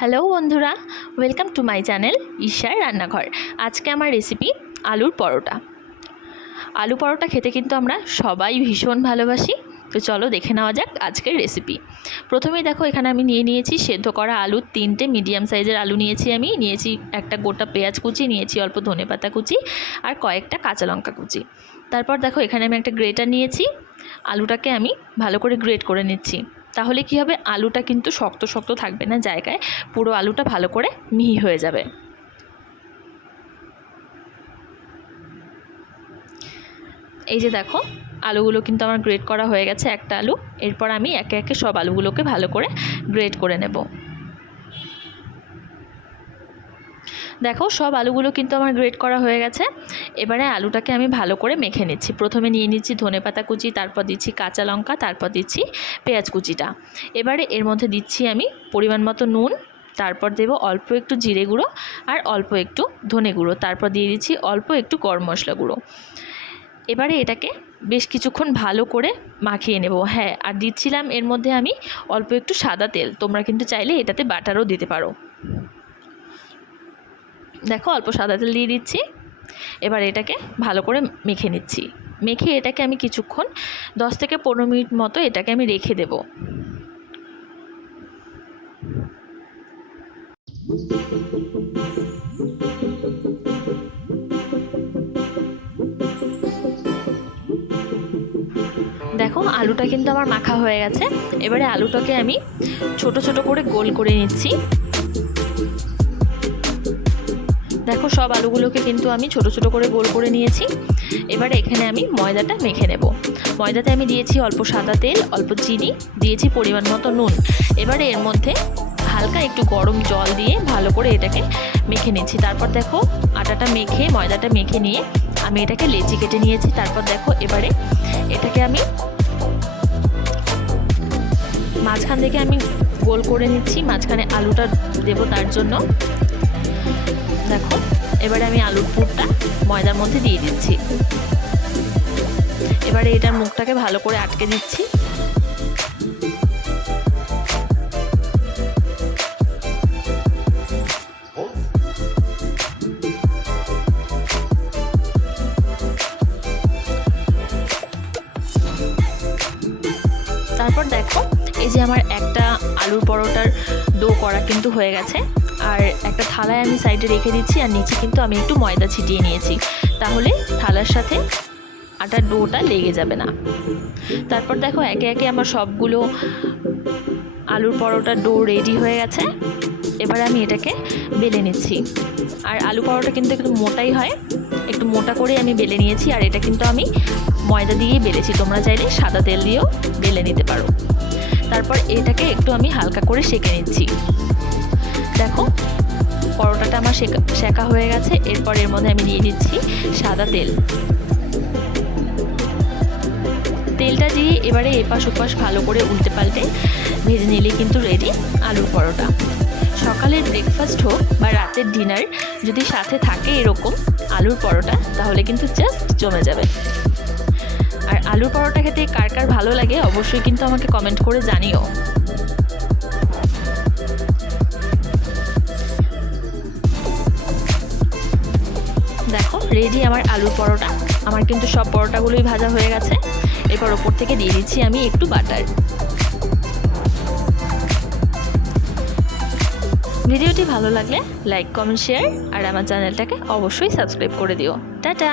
Hello বন্ধুরা, welcome to my channel ঈশার রান্নাঘর। আজকে আমার রেসিপি আলুর পরোটা। আলু পরোটা খেতে কিন্তু আমরা সবাই ভীষণ ভালোবাসি। তো চলো দেখে নেওয়া যাক আজকের রেসিপি। প্রথমেই দেখো, এখানে আমি নিয়েছি সেদ্ধ করা আলু, 3টে মিডিয়াম সাইজের আলু নিয়েছি একটা গোটা পেঁয়াজ কুচি, নিয়েছি অল্প ধনেপাতা কুচি আর কয়েকটা কাঁচা লঙ্কা কুচি। তারপর দেখো, এখানে আমি একটা গ্রেটার নিয়েছি। আলুটাকে আমি ভালো করে গ্রেট করে নিচ্ছি। তাহলে কি হবে, আলুটা কিন্তু শক্ত শক্ত থাকবে না জায়গায়, পুরো আলুটা ভালো করে মিহি হয়ে যাবে। এই যে দেখো, আলুগুলো কিন্তু আমার গ্রেট করা হয়ে গেছে, একটা আলু। এরপর আমি একে একে সব আলুগুলোকে ভালো করে গ্রেট করে নেব। দেখো, সব আলুগুলো কিন্তু আমার গ্রেট করা হয়ে গেছে। এবারে আলুটাকে আমি ভালো করে মেখে নিচ্ছি। প্রথমে নিয়ে নিচ্ছি ধনেপাতা কুচি, তারপর দিচ্ছি কাঁচা লঙ্কা, তারপর দিচ্ছি পেঁয়াজ কুচিটা। এবারে এর মধ্যে দিচ্ছি আমি পরিমাণ মতো নুন, তারপর দেব অল্প একটু জিরে গুঁড়ো আর অল্প একটু ধনে গুঁড়ো, তারপর দিয়ে দিচ্ছি অল্প একটু গরম মশলা গুঁড়ো। এবারে এটাকে বেশ কিছুক্ষণ ভালো করে মাখিয়ে নেব। হ্যাঁ, আর দিচ্ছিলাম এর মধ্যে আমি অল্প একটু সাদা তেল। তোমরা কিন্তু চাইলে এটাতে বাটারও দিতে পারো। দেখো, অল্প সাদা তেল দিয়ে দিচ্ছি। এবার এটাকে ভালো করে মেখে নিচ্ছি। মেখে এটাকে আমি কিছুক্ষণ 10 থেকে 15 মিনিট মতো এটাকে আমি রেখে দেব। দেখো, আলুটা কিন্তু আমার মাখা হয়ে গেছে। এবারে আলুটাকে আমি ছোট ছোট করে গোল করে নিচ্ছি। দেখো, সব আলুগুলোকে কিন্তু আমি ছোট ছোট করে গোল করে নিয়েছি। এবারে এখানে আমি ময়দাটা মেখে নেব। ময়দাতে আমি দিয়েছি অল্প সাদা তেল, অল্প চিনি, দিয়েছি পরিমাণ মতো নুন। এবারে এর মধ্যে হালকা একটু গরম জল দিয়ে ভালো করে এটাকে মেখে নিচ্ছি। তারপর দেখো, আটাটা মেখে ময়দাটা মেখে নিয়ে আমি এটাকে লেচি কেটে নিয়েছি। তারপর দেখো, এবারে এটাকে আমি মাঝখান থেকে আমি গোল করে নিচ্ছি। মাঝখানে আলুটা দেব তার জন্য। দেখো, এবারে আমি আলুর পুরটা ময়দার মধ্যে দিয়ে দিচ্ছি। এবারে এটার মুখটাকে ভালো করে আটকে দিচ্ছি। তারপর দেখো, এই যে আমার একটা আলুর পরোটার ডো করা কিন্তু হয়ে গেছে। আর একটা থালায় আমি সাইডে রেখে দিচ্ছি, আর নিচে কিন্তু আমি একটু ময়দা ছিটিয়ে নিয়েছি, তাহলে থালার সাথে আটার ডোটা লেগে যাবে না। তারপর দেখো, একে একে আমার সবগুলো আলুর পরোটার ডো রেডি হয়ে গেছে। এবারে আমি এটাকে বেলে নিচ্ছি। আর আলু পরোটা কিন্তু একটু মোটাই হয়, একটু মোটা করে আমি বেলে নিয়েছি। আর এটা কিন্তু আমি ময়দা দিয়েই বেলেছি, তোমরা চাইলে সাদা তেল দিয়েও বেলে নিতে পারো। তারপর এটাকে একটু আমি হালকা করে সেঁকে নিচ্ছি। দেখো, পরোটাটা আমার সেঁকা হয়ে গেছে। এরপর এর মধ্যে আমি দিয়ে দিচ্ছি সাদা তেল। তেলটা দিয়ে এবারে এপাশ ওপাশ ভালো করে উল্টে পাল্টে ভেজে নিলে কিন্তু রেডি আলুর পরোটা। সকালের ব্রেকফাস্ট হোক বা রাতের ডিনার, যদি সাথে থাকে এরকম আলুর পরোটা, তাহলে কিন্তু জাস্ট জমে যাবে। আর আলুর পরোটা খেতে কার কার ভালো লাগে অবশ্যই কিন্তু আমাকে কমেন্ট করে জানিও। দেখো, রেডি আমার আলুর পরোটা। আমার কিন্তু সব পরোটাগুলোই ভাজা হয়ে গেছে। এরপর ওপর থেকে দিয়ে দিচ্ছি আমি একটু বাটার। ভিডিওটি ভালো লাগলে লাইক, কমেন্ট, শেয়ার আর আমার চ্যানেলটাকে অবশ্যই সাবস্ক্রাইব করে দিও। টাটা।